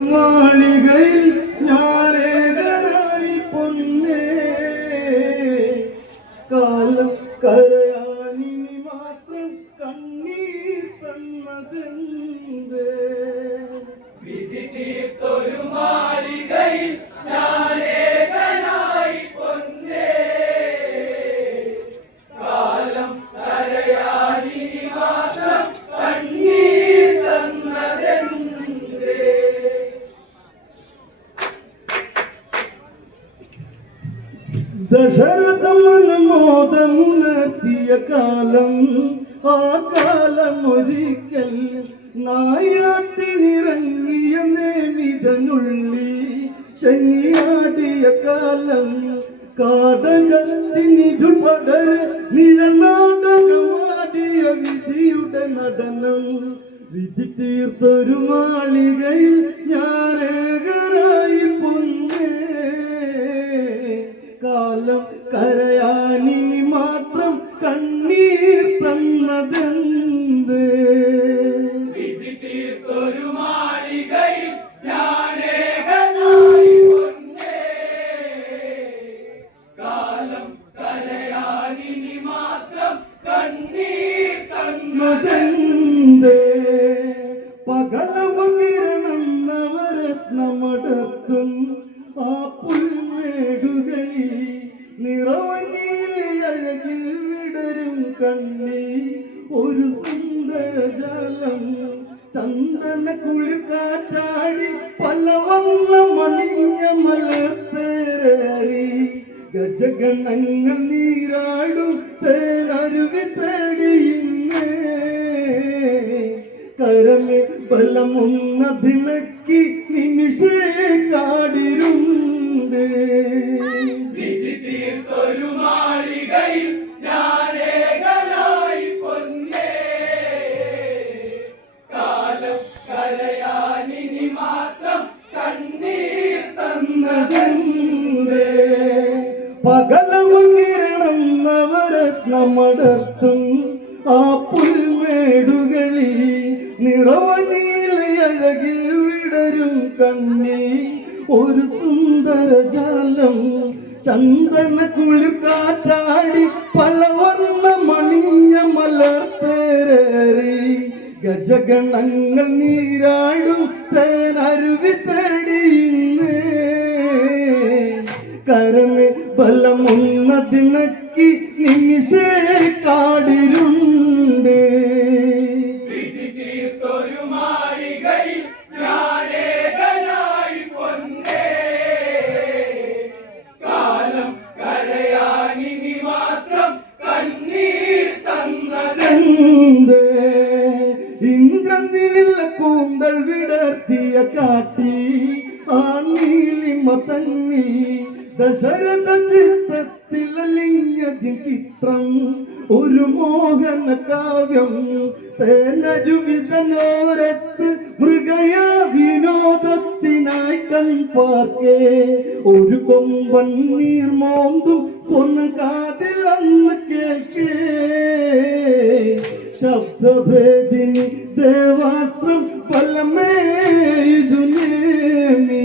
മാളികയിൽ ഞാനേകനായി പൊന്നേ കാലം കരയാനിനി മാത്രം കണ്ണീർ തന്നതെന്തേ വിധി തീർത്തൊരു മാളികയിൽ ഞാനേകനായി പൊന്നേ കാലം കരയാനിനി മാത്രം കണ്ണീർ തന്നതെന്തേ. ദശരഥ മനമോദമുണർത്തിയ കാലം ആ കാലം ഒരിക്കൽ നായാട്ടിനിറങ്ങിയ നേമിതനുള്ളിൽ ശനിയാടിയ കാലം കാടകത്തിനിരുപടര നിഴനാടകമാടിയ വിധിയുടെ നടനം വിധി തീർത്തൊരു മാളികയിൽ ഞാനേകനായി പൊന്നേ കാലം കരയാനിനി മാത്രം കണ്ണീർ തന്നതെന്തേ വിധി തീർത്തൊരു മാളികയിൽ ഞാനേകനായി പൊന്നേ കാലം കരയാനിനി മാത്രം കണ്ണീർ തന്നതെന്തേ. പകലവ കിരണം നവരത്നമടത്തും ആ പുൽമേടുകളിൽ നിറവനീലി അഴകിൽ വിടരും കണ്ണിൽ ഒരു സുന്ദരജാലം ചന്ദന കുളിക്കാറ്റാടി പലവന്ന മണിഞ്ഞ മലർത്തേറി ഗജഗണങ്ങൾ നീരാടും തേനരുവി തേടിയിന്നേ കരമേ ബലമൊന്നതിണക്കി നിമിഷേ കാടിരുണ്ടേ വിധി തീർത്തൊരു മാളികയിൽ ഞാനേകനായി പൊന്നേ കാലം കരയാനിനി മാത്രം കണ്ണീർ തന്നതെന്തേ. പകലവ കിരണം നവരത്നമടർത്തും ആ പുൽമേടുകളിൽ നിറവനീലയഴകിൽ വിടരും കണ്ണിൽ ഒരു സുന്ദരജാലം ചന്ദന കുളിക്കാറ്റാടി പലവർണ്ണ മണിഞ്ഞ മലർത്തേറി ഗജഗണങ്ങൾ നീരാടും തേനരുവി തേടിയിന്നേ കരമേ ബലമൊന്നതിണക്കി നിമിഷേ കാടിരുണ്ടേ വിധി തീർത്തൊരു മാളികയിൽ ഞാനേകനായി പൊന്നേ കാലം കരയാനിനി മാത്രം കണ്ണീർ തന്നതെന്തേ. ഇന്ദ്രനീല കൂന്തൽ വിടർത്തിയ കാട്ടി ആ നീലിമ തന്നിൽ ദശരഥ ചിത്രത്തിലലിഞ്ഞതിൻ ചിത്രം ഒരു മോഹന കാവ്യം തേനരുവിതനോരത്ത് മൃഗയ വിനോദത്തിനായി കൺപാർക്കേ ഒരു കൊമ്പൻ നീർമോന്തും സ്വന്തം കാതിൽ അന്ന് കേൾക്കേ ശബ്ദഭേദിനി ദേവാസ്ത്രം പലമേ ഇതു നേമി